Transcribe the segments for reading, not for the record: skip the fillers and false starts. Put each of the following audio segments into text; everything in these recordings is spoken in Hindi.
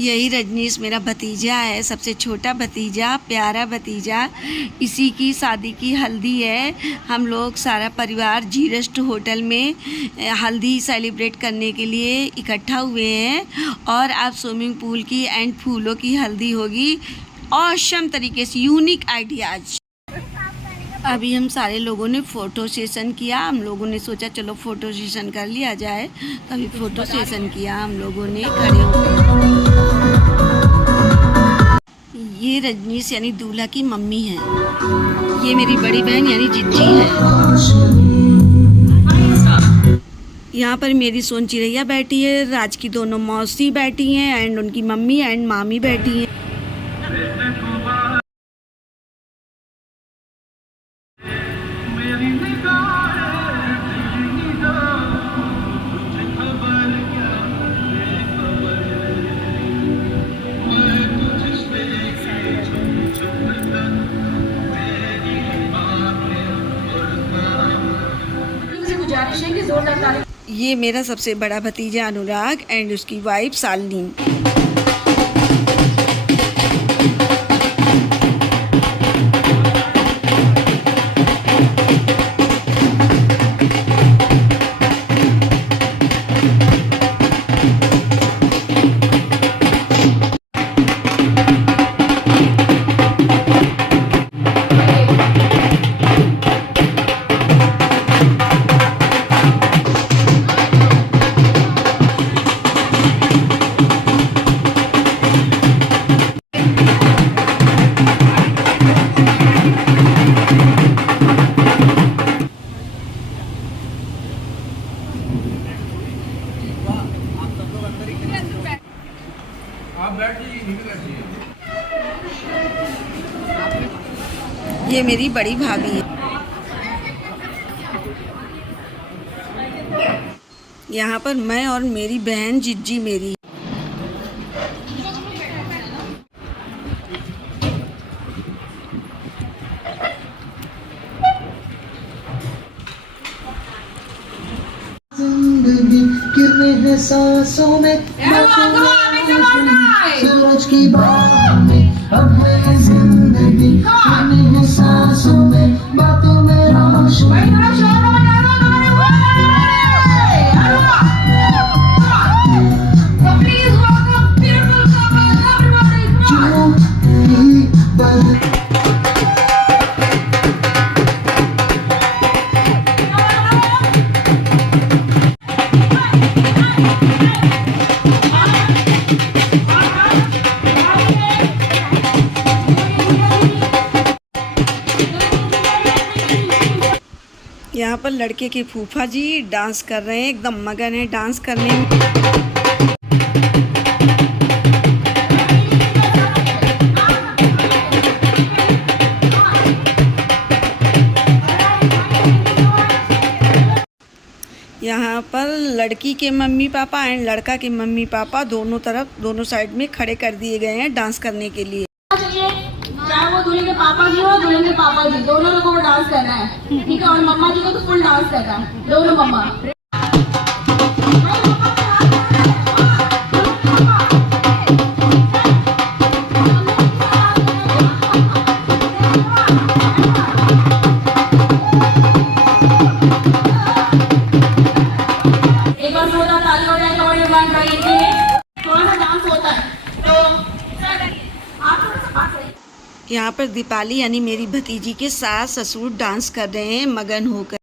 यही रजनीश मेरा भतीजा है, सबसे छोटा भतीजा, प्यारा भतीजा। इसी की शादी की हल्दी है। हम लोग सारा परिवार जी रेस्ट होटल में हल्दी सेलिब्रेट करने के लिए इकट्ठा हुए हैं और अब स्विमिंग पूल की एंड फूलों की हल्दी होगी ऑसम तरीके से, यूनिक आइडियाज। अभी हम सारे लोगों ने फ़ोटो सेशन किया। हम लोगों ने सोचा चलो फ़ोटो सेशन कर लिया जाए, तो अभी फ़ोटो सेशन किया हम लोगों ने खड़े होकर। ये रजनीश यानी दूल्हा की मम्मी है। ये मेरी बड़ी बहन यानी जिज्जी है। यहाँ पर मेरी सोन चिरैया बैठी है, राज की दोनों मौसी बैठी हैं एंड उनकी मम्मी एंड मामी बैठी हैं। ये मेरा सबसे बड़ा भतीजा अनुराग एंड उसकी वाइफ शालिनी। ये मेरी बड़ी भाभी है। यहाँ पर मैं और मेरी बहन जिज्जी मेरी। जिंदगी गिरने है सांसों में, सूरज की बाहों में, अब है जिंदगी गिरने है सांसों में, बातों में रोशनी। यहाँ पर लड़के के फूफा जी डांस कर रहे हैं, एकदम मगन है डांस करने में। यहाँ पर लड़की के मम्मी पापा एंड लड़का के मम्मी पापा दोनों तरफ, दोनों साइड में खड़े कर दिए गए हैं डांस करने के लिए। चाहे वो दूल्हे के पापा जी हो, दूल्हे के पापा जी, दोनों लोगों को डांस करना है, ठीक है। और मम्मा जी को तो फुल डांस करना है, दोनों मम्मा। एक बार जोरदार ताली हो जाए तो थोड़ा सा डांस होता है, तो आप थोड़ा सा पास आइए। यहाँ पर दीपाली यानी मेरी भतीजी के सास ससुर डांस कर रहे हैं मगन होकर।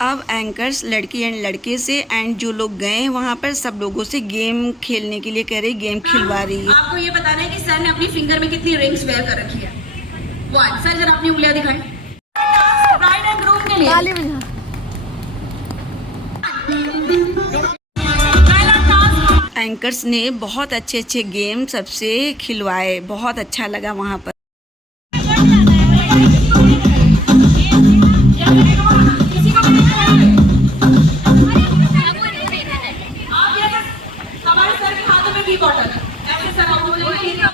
अब एंकर्स लड़की एंड लड़के से एंड जो लोग गए वहाँ पर सब लोगों से गेम खेलने के लिए कह रही, गेम खिलवा रही है। आपको ये बताना है कि सर ने अपनी फिंगर में कितनी रिंग्स वेयर कर रखी है। वन, सर जरा अपनी उंगलियां दिखाएं। ब्राइड एंड ग्रूम के लिए एंकर्स ने बहुत अच्छे अच्छे गेम सबसे खिलवाए, बहुत अच्छा लगा वहाँ पर। हमारे सर के हाथों में भी बॉटल है, ऐसे सर आपको बोलेंगे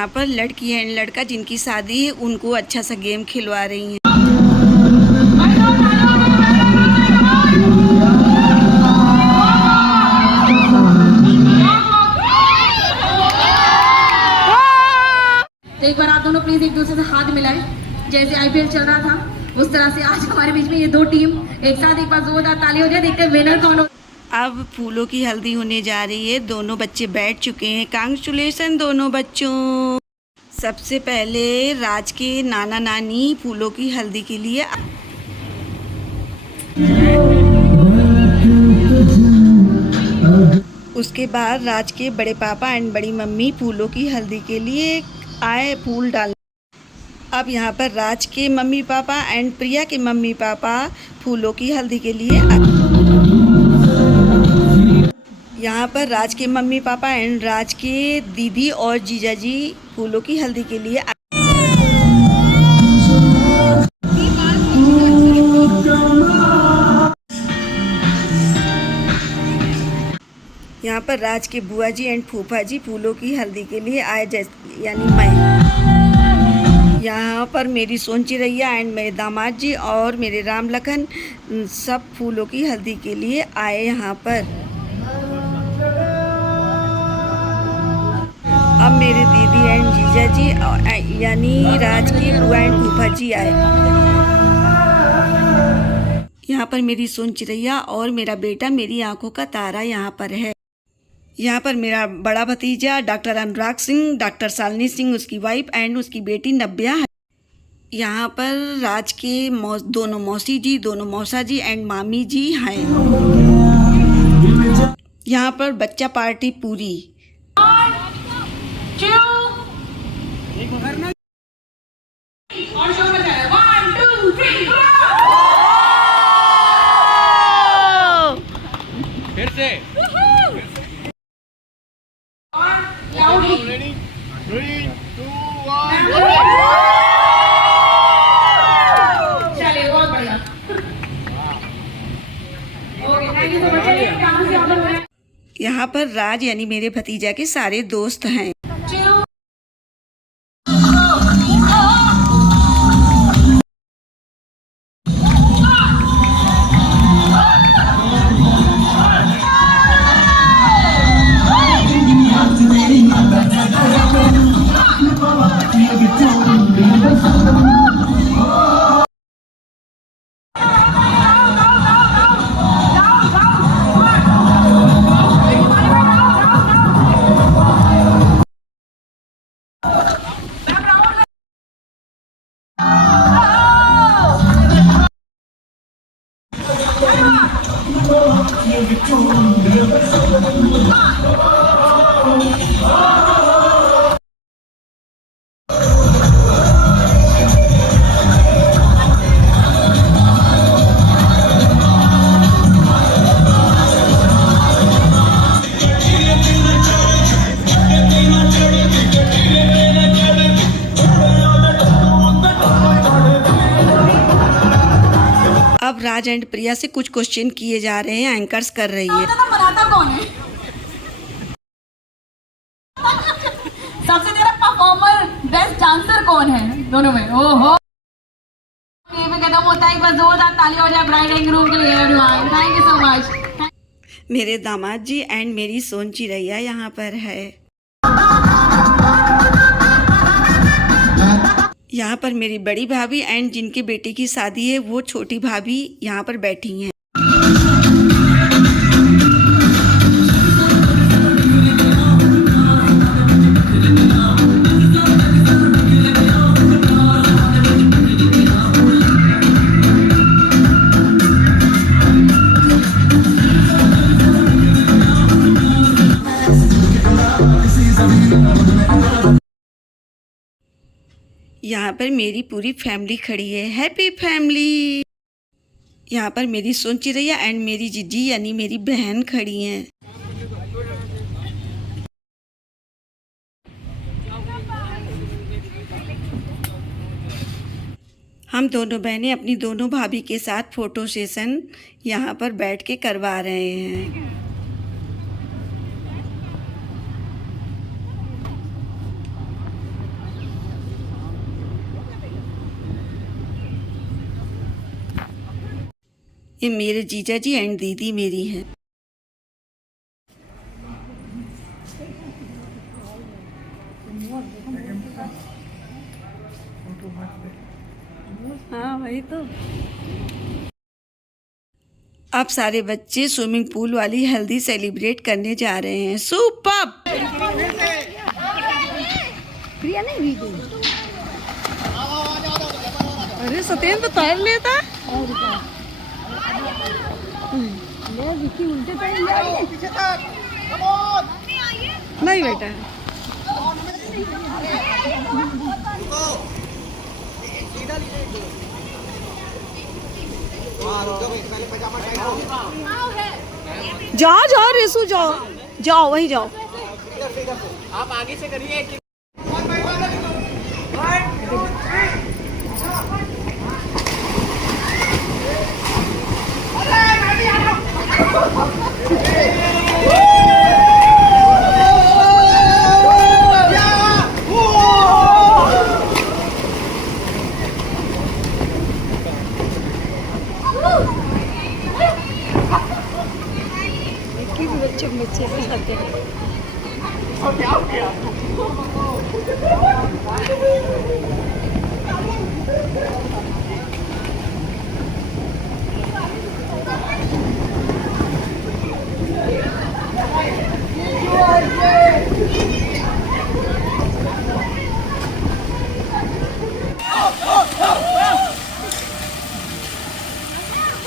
यहाँ पर लड़की एंड लड़का जिनकी शादी है उनको अच्छा सा गेम खिलवा रही हैं। तो एक बार आप दोनों प्लीज एक दूसरे से हाथ मिलाएं, जैसे आईपीएल चल रहा था उस तरह से आज हमारे बीच में ये दो टीम एक साथ एक बार जोरदार ताली हो जाए, देखते हैं विनर कौन हो। अब फूलों की हल्दी होने जा रही है। दोनों बच्चे बैठ चुके हैं। कांग्रेचुलेसन दोनों बच्चों। सबसे पहले राज के नाना नानी फूलों की हल्दी के लिए, उसके बाद राज के बड़े पापा एंड बड़ी मम्मी फूलों की हल्दी के लिए आए फूल डाल। अब यहाँ पर राज के मम्मी पापा एंड प्रिया के मम्मी पापा फूलों की हल्दी के लिए यहाँ पर राज के मम्मी पापा एंड राज के दीदी और जीजा जी फूलों की हल्दी के लिए यहाँ पर राज के बुआ जी एंड फूफा जी फूलों की हल्दी के लिए आए, यानी मैं। यहाँ पर मेरी सोन चिरैया एंड मेरे दामाद जी और मेरे राम लखन सब फूलों की हल्दी के लिए आए यहाँ पर। अब मेरे दीदी एंड जीजा जी यानी राज की बुआ एंड फूफा जी आए। यहाँ पर मेरी सोन चिरैया और मेरा बेटा मेरी आंखों का तारा यहाँ पर है। यहाँ पर मेरा बड़ा भतीजा डॉक्टर अनुराग सिंह, डॉक्टर शालिनी सिंह उसकी वाइफ एंड उसकी बेटी नव्या है। यहाँ पर राज के दोनों मौसी जी, दोनों मौसा जी एंड मामी जी हैं। यहाँ पर बच्चा पार्टी पूरी। फिर से ready 3 2 1 चलिए बहुत बढ़िया। Okay thank you so much. चलिए कहाँ से ऑर्डर हो रहा है? यहाँ पर राज यानी मेरे भतीजा के सारे दोस्त हैं। अब राज एंड प्रिया से कुछ क्वेश्चन किए जा रहे हैं, एंकर्स कर रही है। बनाता कौन है? सबसे तेरा परफॉर्मर बेस्ट डांसर कौन है दोनों में? ओहो ये में खत्म होता है। एक बार जोरदार ताली हो जाए ब्राइड एंड ग्रूम के लिए everyone. Thank you so much. मेरे दामाद जी एंड मेरी सोन चिरैया यहाँ पर है। यहाँ पर मेरी बड़ी भाभी एंड जिनके बेटे की शादी है वो छोटी भाभी यहाँ पर बैठी हैं। यहाँ पर मेरी पूरी फैमिली खड़ी है। Happy family. यहाँ पर मेरी सोन चिरैया एंड मेरी जीजी यानी मेरी बहन खड़ी हैं। हम दोनों बहनें अपनी दोनों भाभी के साथ फोटो सेशन यहाँ पर बैठ के करवा रहे हैं। ये मेरे जीजा जी एंड दीदी मेरी हैं। हाँ वही तो। अब सारे बच्चे स्विमिंग पूल वाली हल्दी सेलिब्रेट करने जा रहे हैं। सुपर। प्रिया नहीं हुई थी। अरे सत्येंद्र तो तैर लेता है। ले विक्की उल्टे तैर लिया। नहीं बेटा। जाओ जाओ रेसू जाओ जाओ वही जाओ। आप आगे से करिए। बच्चे खाते हैं।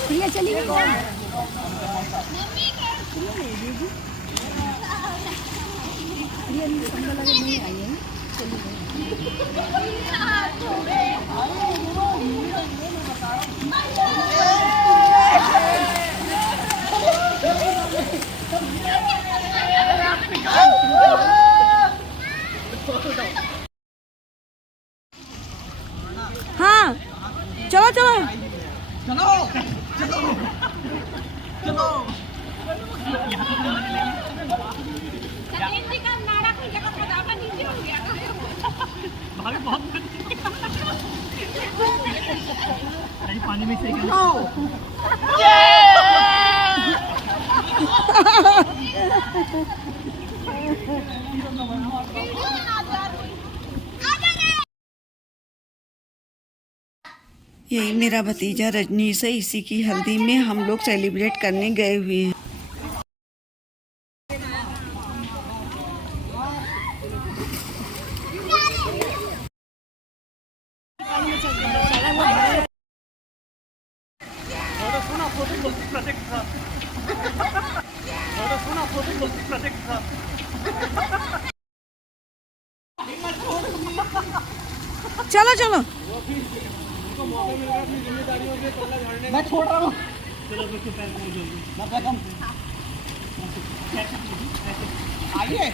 प्रिया चली गई। नहीं आई है। हाँ चलो चलो चलो चलो चलो। पानी में से यही मेरा भतीजा रजनीश है। इसी की हल्दी में हम लोग सेलिब्रेट करने गए हुए हैं। चलो चलो मैं छोड़ रहा हूँ। आइए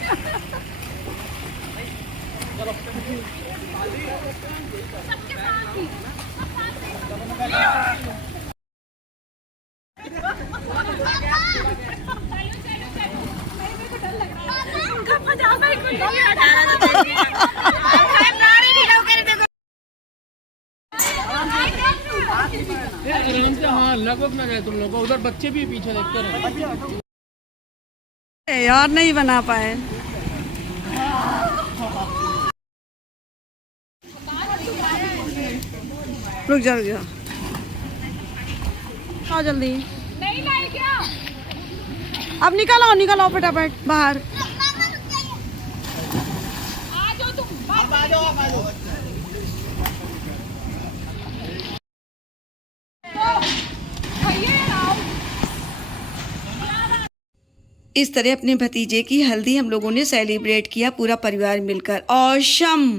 हाँ लगभग ना जाए तुम लोग उधर बच्चे भी पीछे देखते रहे। यार नहीं बना पाए। रुक जा आओ जल्दी। नहीं लाई क्या? अब निकलो फटाफट बाहर। आ जाओ तुम। आ जाओ। इस तरह अपने भतीजे की हल्दी हम लोगों ने सेलिब्रेट किया पूरा परिवार मिलकर। ऑसम।